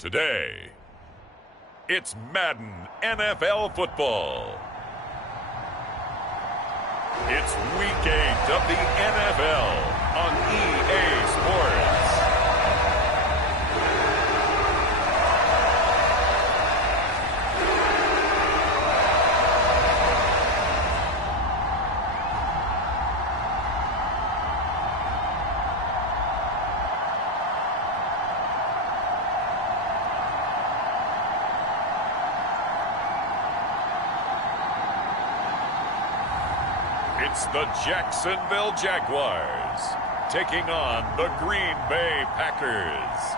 Today, it's Madden NFL football. It's Week 8 of the NFL on EA Sports. It's the Jacksonville Jaguars taking on the Green Bay Packers.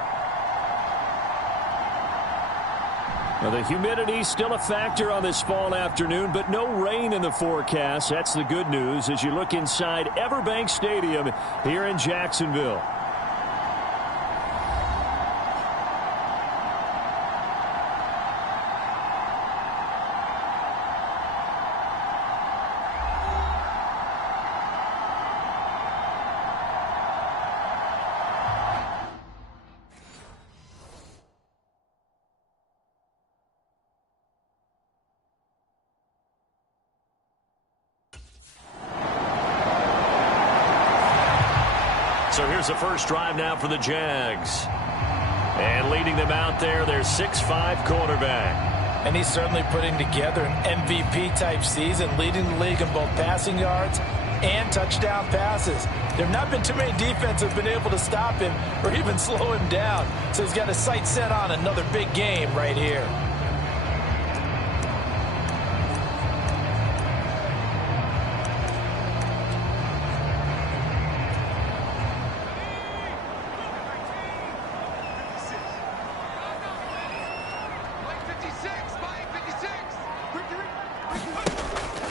Well, the humidity still a factor on this fall afternoon, but no rain in the forecast. That's the good news as you look inside Everbank Stadium here in Jacksonville. So here's the first drive now for the Jags. And leading them out there, their 6'5" quarterback. And he's certainly putting together an MVP-type season, leading the league in both passing yards and touchdown passes. There have not been too many defenses have been able to stop him or even slow him down. So he's got his sights set on another big game right here.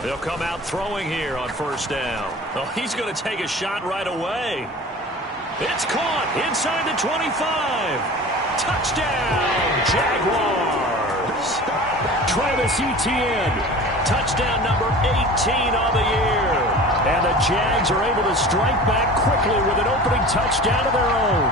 They'll come out throwing here on first down. Oh, he's going to take a shot right away. It's caught inside the 25. Touchdown, Jaguars. Travis Etienne, touchdown number 18 on the year. And the Jags are able to strike back quickly with an opening touchdown of their own.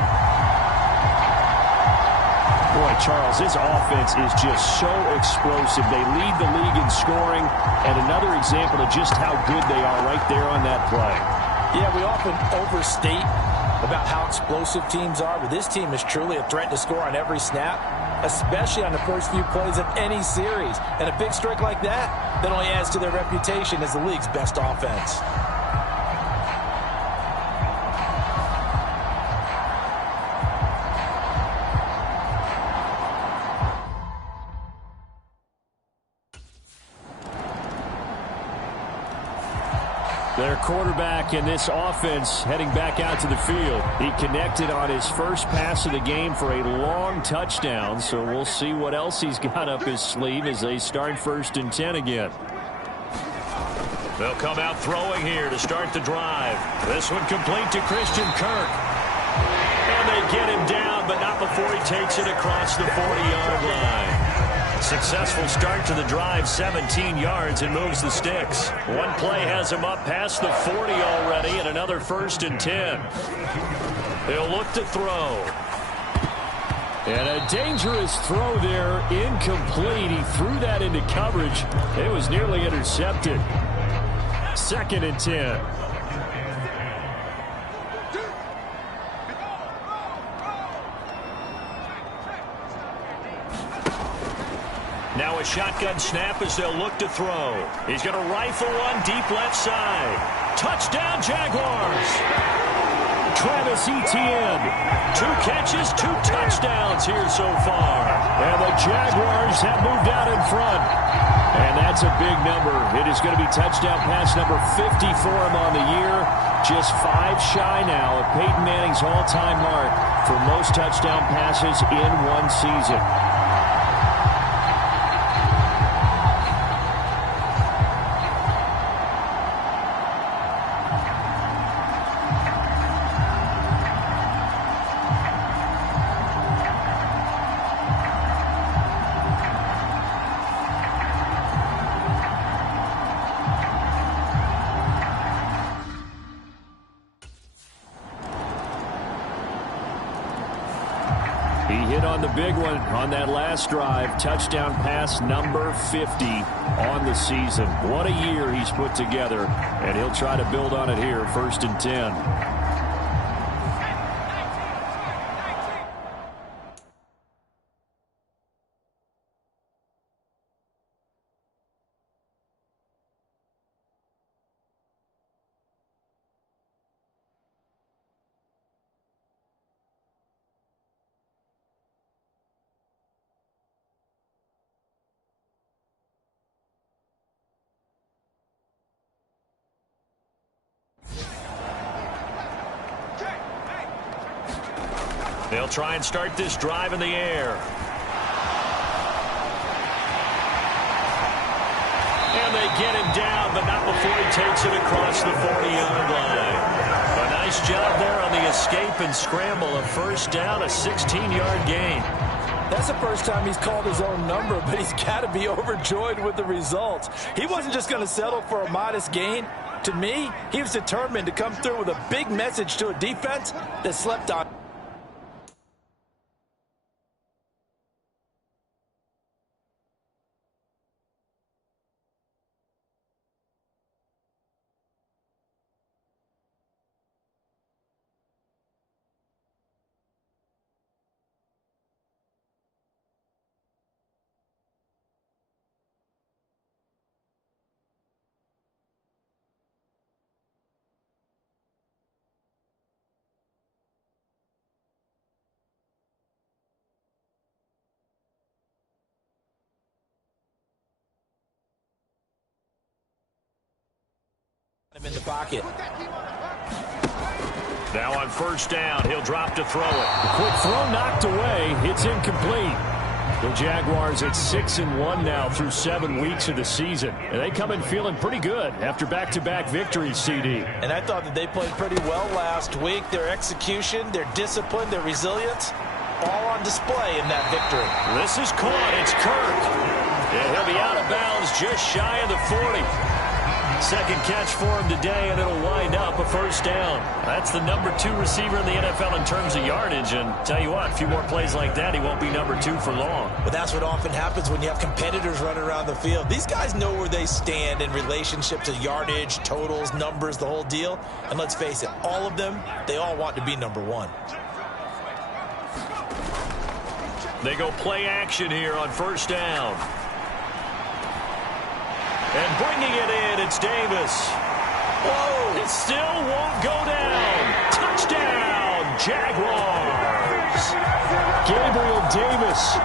Boy, Charles, this offense is just so explosive. They lead the league in scoring, and another example of just how good they are right there on that play. Yeah, we often overstate about how explosive teams are, but this team is truly a threat to score on every snap, especially on the first few plays of any series. And a big strike like that only adds to their reputation as the league's best offense. Their quarterback in this offense heading back out to the field. He connected on his first pass of the game for a long touchdown, so we'll see what else he's got up his sleeve as they start 1st and 10 again. They'll come out throwing here to start the drive. This one complete to Christian Kirk. And they get him down, but not before he takes it across the 40-yard line. Successful start to the drive, 17 yards, and moves the sticks. One play has him up past the 40 already, and another 1st and 10. They'll look to throw. And a dangerous throw there, incomplete. He threw that into coverage. It was nearly intercepted. 2nd and 10. Now a shotgun snap as they'll look to throw. He's going to rifle one deep left side. Touchdown, Jaguars. Travis Etienne. 2 catches, 2 touchdowns here so far. And the Jaguars have moved out in front. And that's a big number. It is going to be touchdown pass number 50 for him on the year. Just 5 shy now of Peyton Manning's all-time mark for most touchdown passes in one season. hit on the big one on that last drive. Touchdown pass number 50 on the season. What a year he's put together, and he'll try to build on it here, 1st and 10. They'll try and start this drive in the air. And they get him down, but not before he takes it across the 40-yard line. A nice job there on the escape and scramble. A 1st down, a 16-yard gain. That's the first time he's called his own number, but he's got to be overjoyed with the results. He wasn't just going to settle for a modest gain. To me, he was determined to come through with a big message to a defense that slept on. Him in the pocket. Now on 1st down, he'll drop to throw it. The quick throw knocked away. It's incomplete. The Jaguars at 6-1 now through 7 weeks of the season. And they come in feeling pretty good after back-to-back victories, CD. And I thought that they played pretty well last week. Their execution, their discipline, their resilience, all on display in that victory. This is caught. It's Kirk. And he'll be out of bounds just shy of the 40. Second catch for him today, and it'll wind up a 1st down. That's the number 2 receiver in the NFL in terms of yardage. And tell you what, a few more plays like that, he won't be number 2 for long. But that's what often happens when you have competitors running around the field. These guys know where they stand in relationship to yardage, totals, numbers, the whole deal. And let's face it, all of them, they all want to be number 1. They go play action here on 1st down. And bringing it in, it's Davis. Whoa, it still won't go down. Touchdown, Jaguars. Gabriel Davis,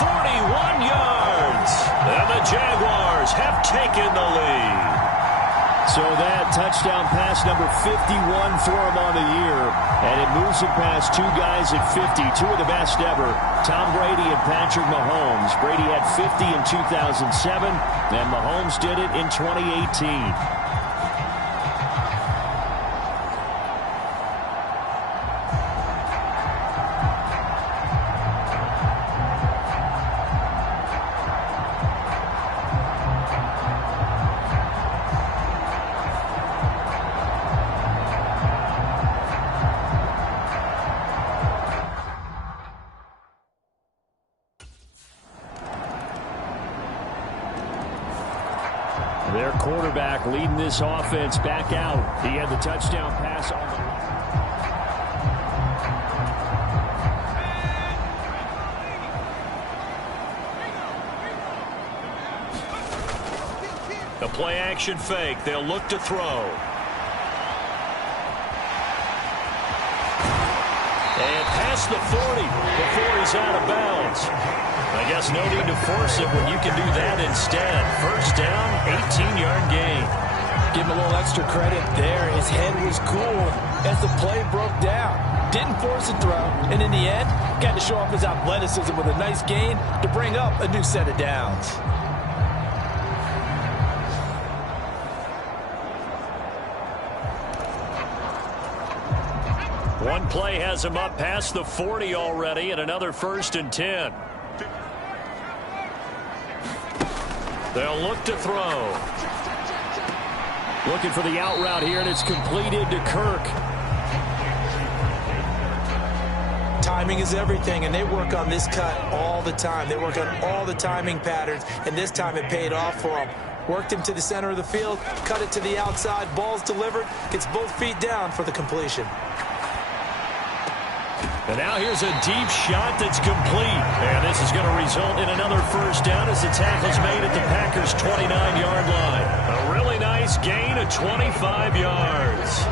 41 yards. And the Jaguars have taken the lead. So that touchdown pass number 51 for him on the year. And it moves him past 2 guys at 50, 2 of the best ever, Tom Brady and Patrick Mahomes. Brady had 50 in 2007, and Mahomes did it in 2018. Their quarterback leading this offense back out. He had the touchdown pass on the play action fake. They'll look to throw. And past the 40 before he's out of bounds. I guess no need to force it when you can do that instead. 1st down, 18-yard gain. Give him a little extra credit there. His head was cool as the play broke down. Didn't force a throw, and in the end, got to show off his athleticism with a nice gain to bring up a new set of downs. One play has him up past the 40 already, and another 1st and 10. They'll look to throw. Looking for the out route here, and it's completed to Kirk. Time Timing is everything, and they work on this cut all the time. They work on all the timing patterns, and this time it paid off for them. Worked him to the center of the field, cut it to the outside, ball's delivered, gets both feet down for the completion. And now here's a deep shot that's complete. And this is going to result in another first down as the tackle's made at the Packers' 29-yard line. A really nice gain of 25 yards.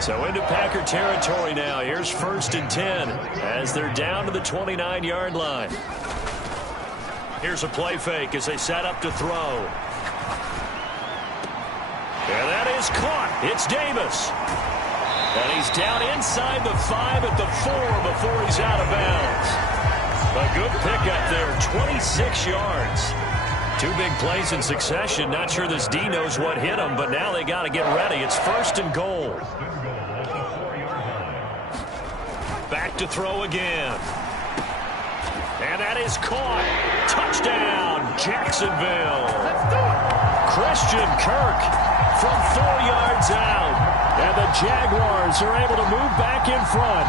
So into Packer territory now. Here's 1st and 10 as they're down to the 29-yard line. Here's a play fake as they set up to throw. And that is caught. It's Davis. And he's down inside the 5 at the 4 before he's out of bounds. A good pickup there, 26 yards. 2 big plays in succession. Not sure this D knows what hit him, but now they got to get ready. It's 1st and goal. Back to throw again. And that is caught. Touchdown, Jacksonville. Christian Kirk from 4 yards out. And the Jaguars are able to move back in front.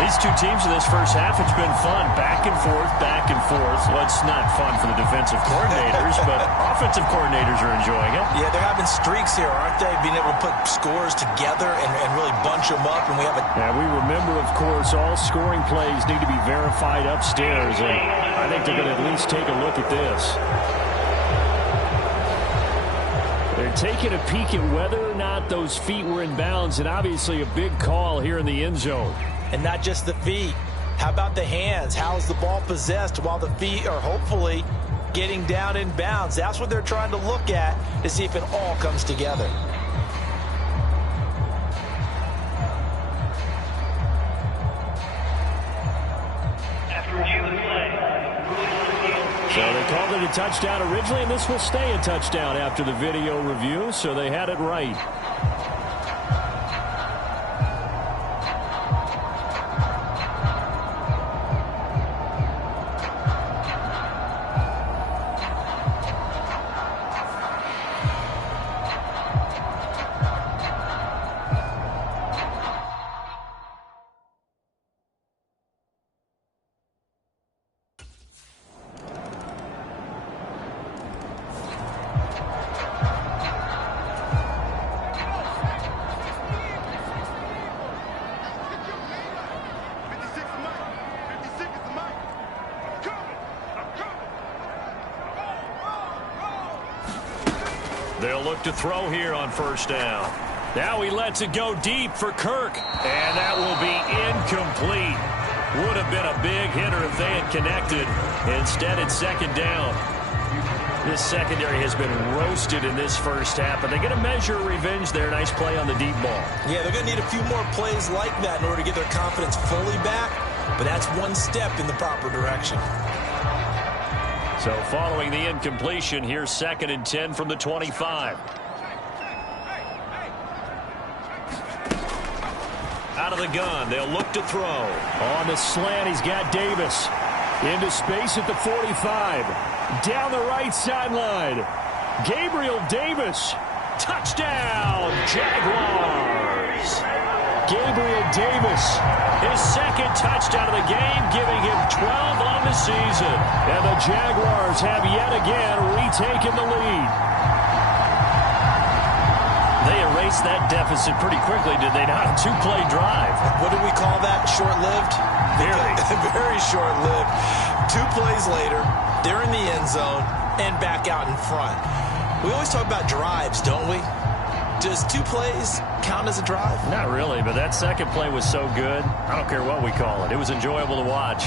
These two teams in this first half, it's been fun. Back and forth, back and forth. Well, it's not fun for the defensive coordinators, but offensive coordinators are enjoying it. Yeah, they're having streaks here, aren't they? Being able to put scores together and really bunch them up. And we have a... Yeah, we remember, of course, all scoring plays need to be verified upstairs. And I think they're going to at least take a look at this. They're taking a peek at whether or not those feet were in bounds, and obviously a big call here in the end zone. And not just the feet. How about the hands? How is the ball possessed while the feet are hopefully getting down in bounds? That's what they're trying to look at to see if it all comes together. So they called it a touchdown originally, and this will stay a touchdown after the video review, so they had it right. They'll look to throw here on 1st down. Now he lets it go deep for Kirk. And that will be incomplete. Would have been a big hitter if they had connected. Instead, it's 2nd down. This secondary has been roasted in this first half, but they get a measure of revenge there. Nice play on the deep ball. Yeah, they're going to need a few more plays like that in order to get their confidence fully back, but that's one step in the proper direction. So following the incompletion, here's 2nd and 10 from the 25. Out of the gun, they'll look to throw. On the slant, he's got Davis. Into space at the 45. Down the right sideline. Gabriel Davis. Touchdown, Jaguars. Gabriel Davis, his 2nd touchdown of the game, giving him 12 on the season. And the Jaguars have yet again retaken the lead. They erased that deficit pretty quickly, did they not? A 2-play drive. What do we call that? Short-lived? Very. Very short-lived. 2 plays later, they're in the end zone and back out in front. We always talk about drives, don't we? Does 2 plays count as a drive? Not really, but that 2nd play was so good. I don't care what we call it. It was enjoyable to watch.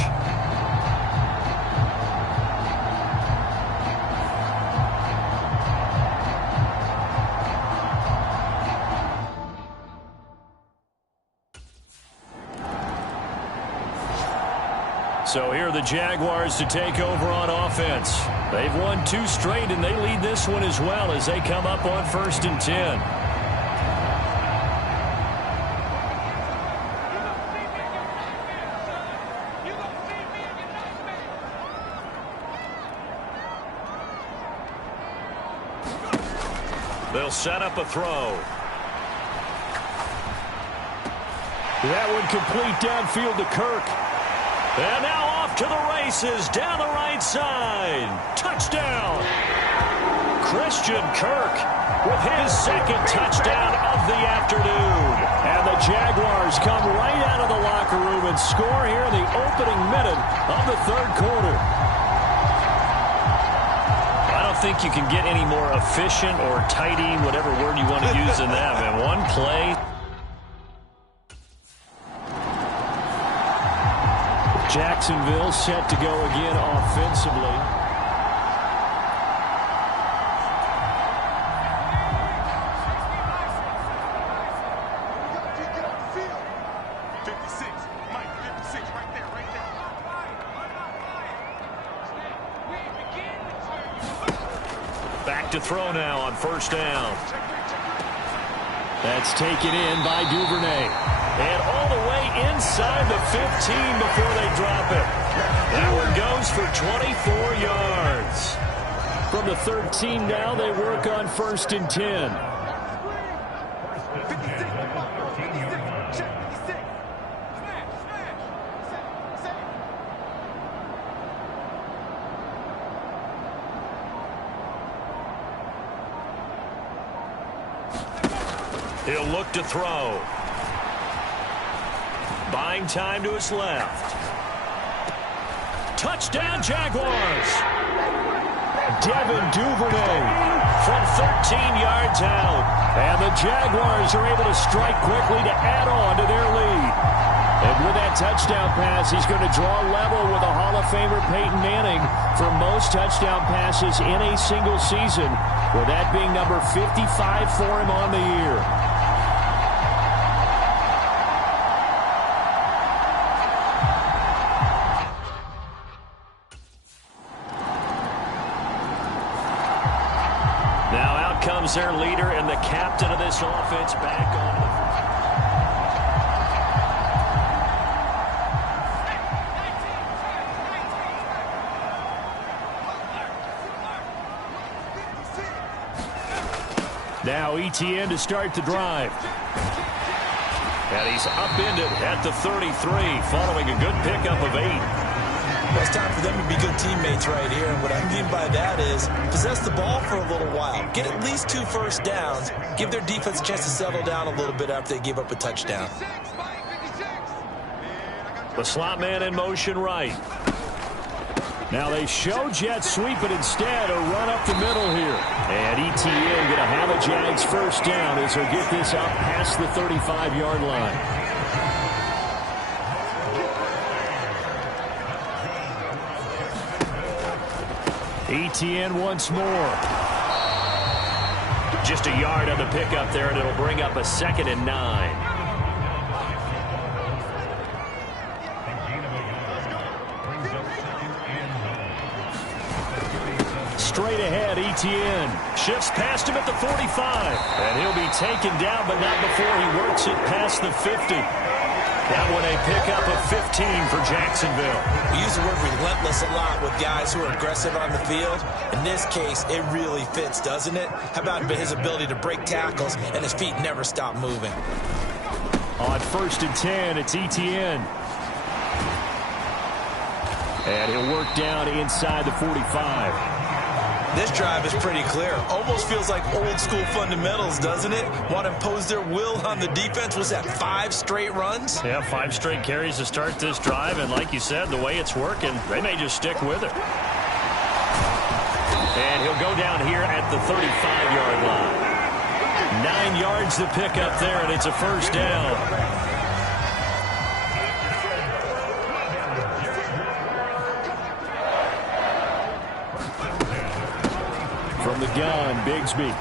So here are the Jaguars to take over on offense. They've won 2 straight, and they lead this one as well as they come up on 1st and 10. They'll set up a throw. That one complete downfield to Kirk. And now off to the races down the right side. Touchdown. Christian Kirk with his second touchdown of the afternoon. And the Jaguars come right out of the locker room and score here in the opening minute of the third quarter. I don't think you can get any more efficient or tidy, whatever word you want to use in that. Man, one play. Jacksonville set to go again offensively. Back to throw now on first down. That's taken in by Duvernay. And all the way inside the 15 before they drop it. That one goes for 24 yards. From the 13 now, they work on 1st and 10. He'll look to throw. Buying time to his left. Touchdown, Jaguars. Devin Duvernay from 13 yards out. And the Jaguars are able to strike quickly to add on to their lead. And with that touchdown pass, he's going to draw level with a Hall of Famer Peyton Manning for most touchdown passes in a single season, with that being number 55 for him on the year. Now out comes their leader and the captain of this offense back on the field. Now Etienne to start the drive. And he's upended at the 33 following a good pickup of 8. Well, it's time for them to be good teammates right here. And what I mean by that is possess the ball for a little while. Get at least 2 first downs. Give their defense a chance to settle down a little bit after they give up a touchdown. The slot man in motion right. Now they show jet sweep, but instead a run up the middle here. And Etienne going to have a Jags first down as he'll get this up past the 35-yard line. Etienne once more. Just a yard on the pickup there, and it'll bring up a 2nd and 9. Straight ahead, Etienne shifts past him at the 45. And he'll be taken down, but not before he works it past the 50. That one a pickup of 15 for Jacksonville. We use the word relentless a lot with guys who are aggressive on the field. In this case, it really fits, doesn't it? How about his ability to break tackles and his feet never stop moving? On 1st and 10, it's Etienne. And he'll work down inside the 45. This drive is pretty clear. Almost feels like old school fundamentals, doesn't it? Want to impose their will on the defense. Was that 5 straight runs? Yeah, 5 straight carries to start this drive. And like you said, the way it's working, they may just stick with it. And he'll go down here at the 35-yard line. 9 yards to pick up there, and it's a first down. From the gun, Bigsby.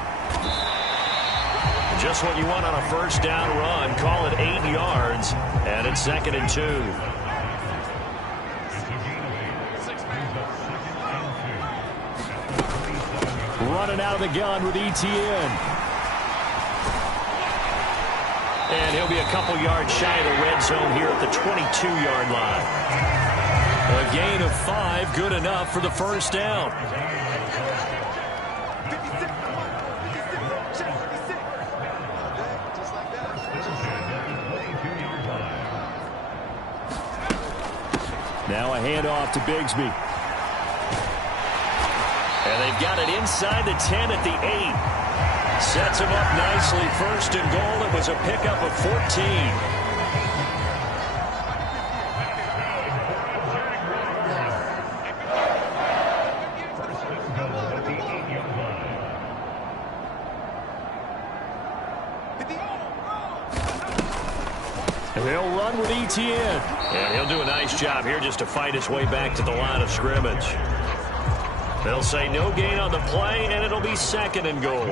Just what you want on a first down run. Call it 8 yards, and it's 2nd and 2. Running out of the gun with Etienne. And he'll be a couple yards shy of the red zone here at the 22-yard line. A gain of 5, good enough for the first down. Now a handoff to Bigsby. And they've got it inside the 10 at the 8. Sets him up nicely. First and goal. It was a pickup of 14. They'll run with ETN. And he'll do a nice job here just to fight his way back to the line of scrimmage. They'll say no gain on the play, and it'll be second and goal.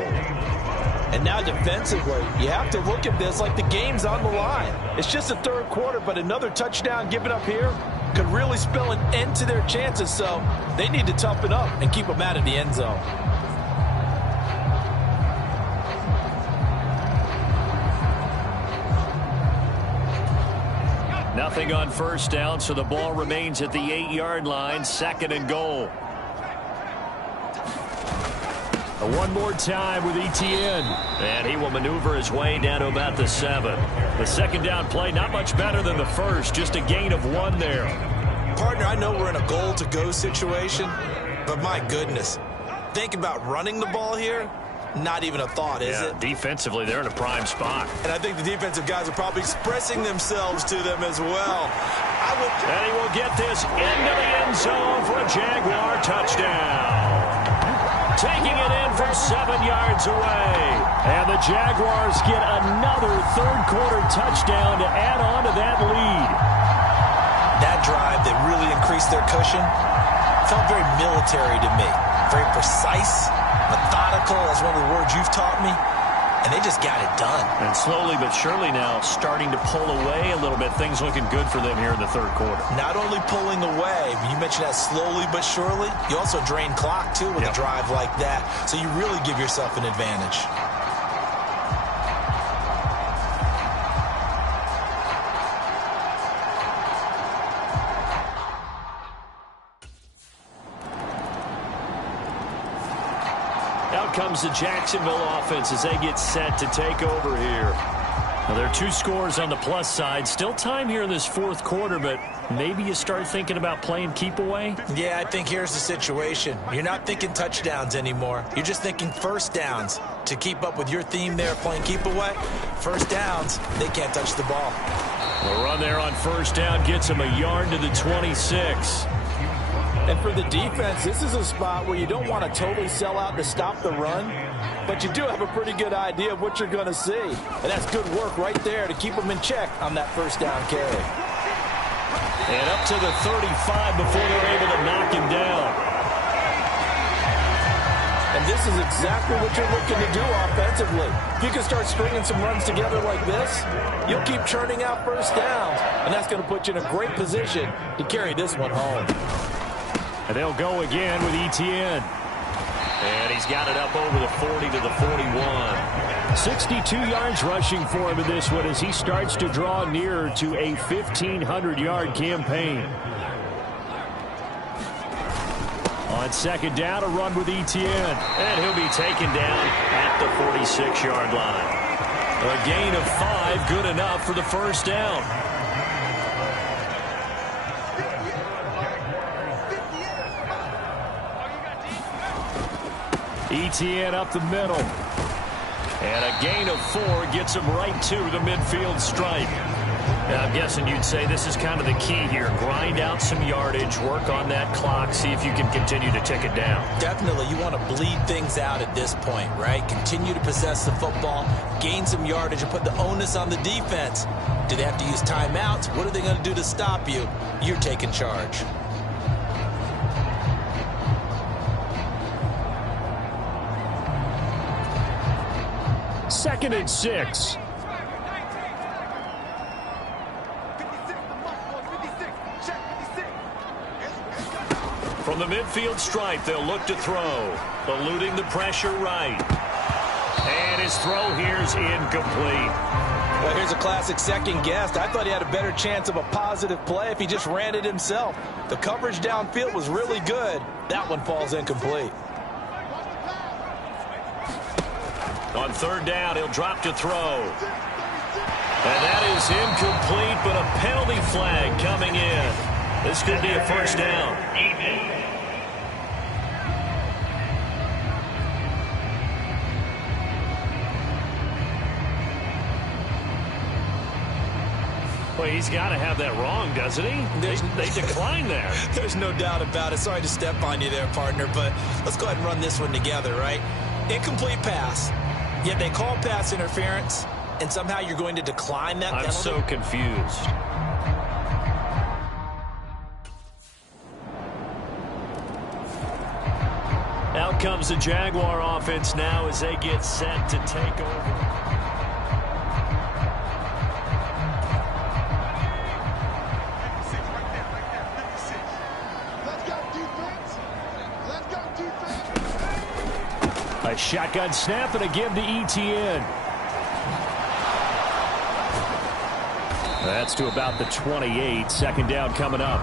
And now defensively, you have to look at this like the game's on the line. It's just the third quarter, but another touchdown given up here could really spell an end to their chances. So they need to toughen up and keep them out of the end zone. Nothing on first down, so the ball remains at the 8-yard line. Second and goal. One more time with ETN. And he will maneuver his way down to about the 7. The second down play, not much better than the first. Just a gain of 1 there. Partner, I know we're in a goal-to-go situation, but my goodness. Think about running the ball here. Not even a thought, is it? Defensively, they're in a prime spot. And I think the defensive guys are probably expressing themselves to them as well. And he will get this into the end zone for a Jaguar touchdown. Taking it in from 7 yards away. And the Jaguars get another third-quarter touchdown to add on to that lead. That drive that really increased their cushion felt very military to me. Very precise, methodical. That's one of the words you've taught me. And they just got it done. And slowly but surely now starting to pull away a little bit. Things looking good for them here in the third quarter. Not only pulling away, you mentioned that slowly but surely. You also drain clock, too, with a drive like that. So you really give yourself an advantage. Out comes the Jacksonville offense as they get set to take over here. Now, there are 2 scores on the plus side. Still time here in this fourth quarter, but maybe you start thinking about playing keep away? Yeah, I think here's the situation. You're not thinking touchdowns anymore. You're just thinking first downs. To keep up with your theme there, playing keep away, first downs, they can't touch the ball. The run there on first down gets them a yard to the 26. And for the defense, this is a spot where you don't want to totally sell out to stop the run, but you do have a pretty good idea of what you're going to see. And that's good work right there to keep them in check on that first down carry. And up to the 35 before they're able to knock him down. And this is exactly what you're looking to do offensively. If you can start stringing some runs together like this, you'll keep churning out first downs, and that's going to put you in a great position to carry this one home. And they'll go again with ETN. And he's got it up over the 40 to the 41. 62 yards rushing for him in this one as he starts to draw nearer to a 1,500-yard campaign. On second down, a run with ETN. And he'll be taken down at the 46-yard line. A gain of 5, good enough for the first down. ETN up the middle. And a gain of 4 gets him right to the midfield stripe. Now, I'm guessing you'd say this is kind of the key here. Grind out some yardage, work on that clock, see if you can continue to tick it down. Definitely, you want to bleed things out at this point, right? Continue to possess the football, gain some yardage, and put the onus on the defense. Do they have to use timeouts? What are they going to do to stop you? You're taking charge. Second and 6. From the midfield stripe, they'll look to throw. Eluding the pressure right. And his throw here's incomplete. Well, here's a classic second guess. I thought he had a better chance of a positive play if he just ran it himself. The coverage downfield was really good. That one falls incomplete. On third down, he'll drop to throw. And that is incomplete, but a penalty flag coming in. This could be a first down. Well, he's got to have that wrong, doesn't he? They decline there. There's no doubt about it. Sorry to step on you there, partner, but let's go ahead and run this one together, right? Incomplete pass, yet they call pass interference, and somehow you're going to decline that penalty? I'm so confused. Out comes the Jaguar offense now as they get set to take over. A shotgun snap and a give to Etienne. That's to about the 28. Second down coming up.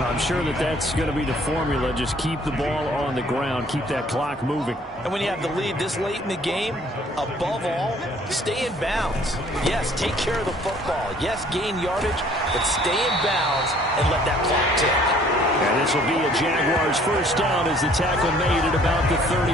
I'm sure that's going to be the formula. Just keep the ball on the ground. Keep that clock moving. And when you have the lead this late in the game, above all, stay in bounds. Yes, take care of the football. Yes, gain yardage, but stay in bounds and let that clock tick. And this will be a Jaguars first down as the tackle made at about the 38.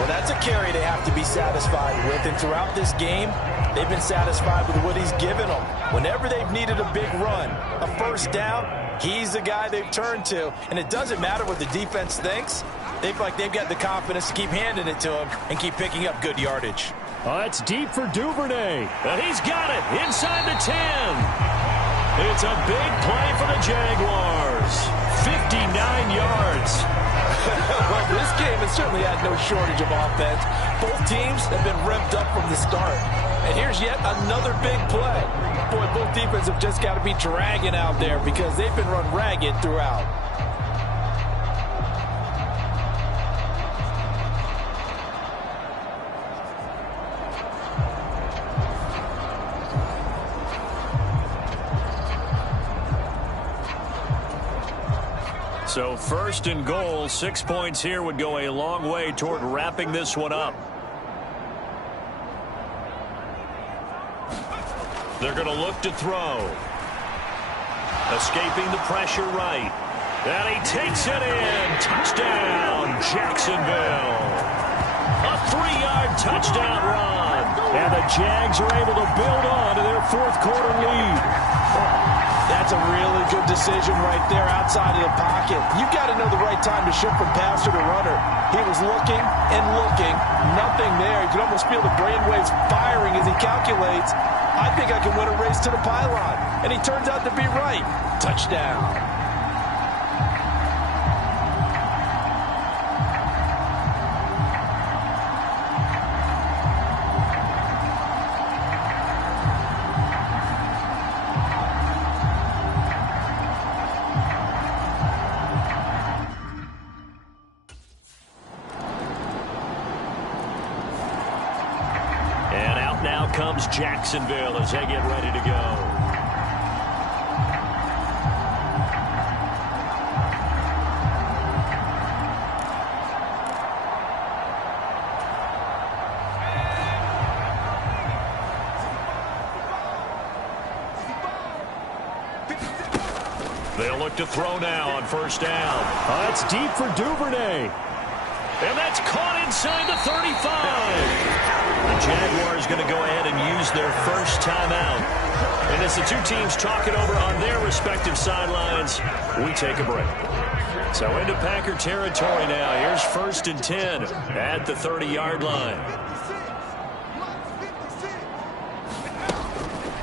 Well, that's a carry they have to be satisfied with. And throughout this game, they've been satisfied with what he's given them. Whenever they've needed a big run, a first down, he's the guy they've turned to. And it doesn't matter what the defense thinks. They feel like they've got the confidence to keep handing it to him and keep picking up good yardage. Oh, that's deep for Duvernay. And he's got it inside the 10. It's a big play for the Jaguars. 59 yards. Well, this game has certainly had no shortage of offense. Both teams have been revved up from the start. And here's yet another big play. Boy, both defenses have just got to be dragging out there because they've been run ragged throughout. So first and goal, 6 points here would go a long way toward wrapping this one up. They're going to look to throw. Escaping the pressure right. And he takes it in. Touchdown, Jacksonville. A 3-yard touchdown run. And the Jags are able to build on to their fourth quarter lead. That's a really good decision right there outside of the pocket. You've got to know the right time to shift from passer to runner. He was looking and looking. Nothing there. You can almost feel the brainwaves firing as he calculates. I think I can win a race to the pylon. And he turns out to be right. Touchdown. Comes Jacksonville as they get ready to go. They'll look to throw now on first down. Oh, that's deep for Duvernay. And that's caught inside the 35. The Jaguars going to go ahead and use their first timeout. And as the two teams talk it over on their respective sidelines, we take a break. So into Packer territory now. Here's first and 10 at the 30-yard line.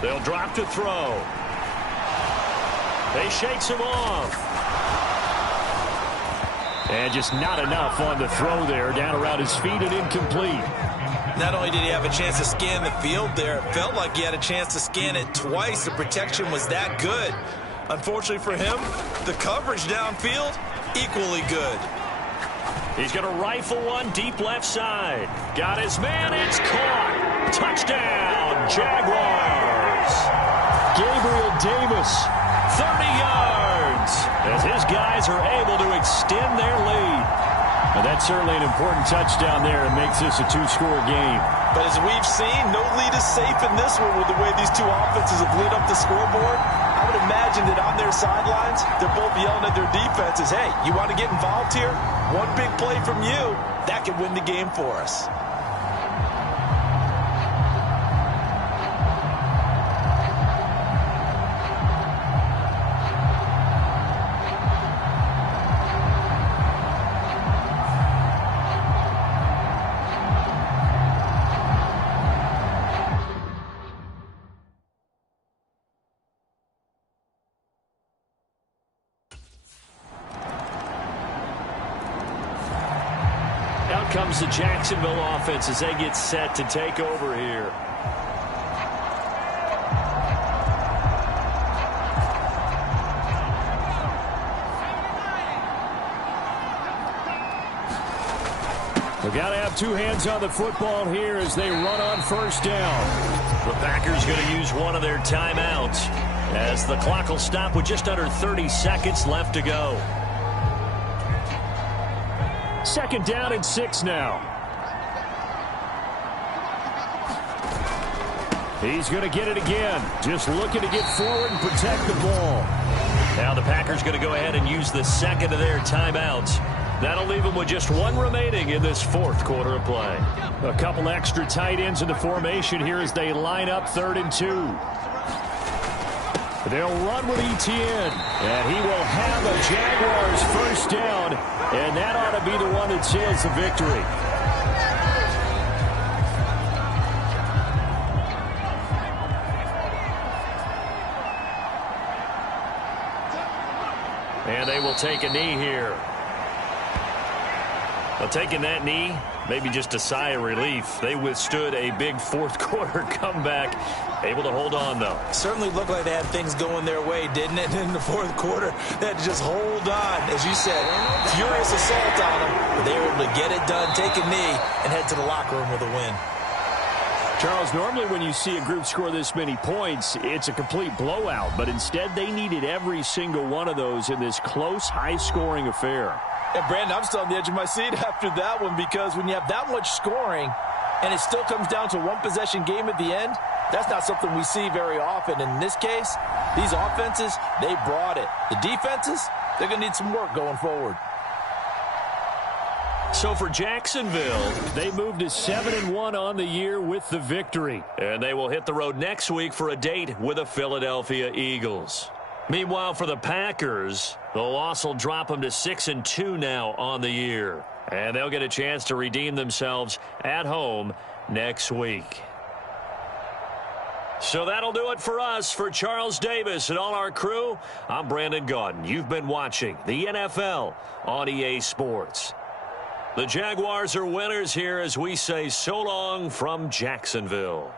They'll drop to throw. They shakes him off. And just not enough on the throw there. Down around his feet and incomplete. Not only did he have a chance to scan the field there, it felt like he had a chance to scan it twice. The protection was that good. Unfortunately for him, the coverage downfield, equally good. He's going to rifle one deep left side. Got his man, it's caught. Touchdown, Jaguars. Gabriel Davis. 30 yards as his guys are able to extend their lead. And that's certainly an important touchdown there. It makes this a two-score game. But as we've seen, no lead is safe in this one with the way these two offenses have lit up the scoreboard. I would imagine that on their sidelines, they're both yelling at their defenses, hey, you want to get involved here? One big play from you, that could win the game for us. Out comes the Jacksonville offense as they get set to take over here. We've got to have two hands on the football here as they run on first down. The Packers going to use one of their timeouts as the clock will stop with just under 30 seconds left to go. Second down and 6 now. He's going to get it again. Just looking to get forward and protect the ball. Now the Packers going to go ahead and use the second of their timeouts. That'll leave them with just one remaining in this fourth quarter of play. A couple extra tight ends in the formation here as they line up 3rd and 2. They'll run with Etienne, and he will have a Jaguars first down, and that ought to be the one that seals the victory. And they will take a knee here. Well, taking that knee, maybe just a sigh of relief. They withstood a big fourth quarter comeback. Able to hold on, though. Certainly looked like they had things going their way, didn't it? In the fourth quarter, they had to just hold on. As you said, furious assault on them. But they were able to get it done, take a knee, and head to the locker room with a win. Charles, normally when you see a group score this many points, it's a complete blowout. But instead, they needed every single one of those in this close, high-scoring affair. And, Brandon, I'm still on the edge of my seat after that one because when you have that much scoring and it still comes down to one-possession game at the end, that's not something we see very often. In this case, these offenses, they brought it. The defenses, they're going to need some work going forward. So for Jacksonville, they moved to 7-1 on the year with the victory. And they will hit the road next week for a date with the Philadelphia Eagles. Meanwhile, for the Packers, the loss will drop them to 6-2 now on the year. And they'll get a chance to redeem themselves at home next week. So that'll do it for us. For Charles Davis and all our crew, I'm Brandon Gaudin. You've been watching the NFL on EA Sports. The Jaguars are winners here as we say so long from Jacksonville.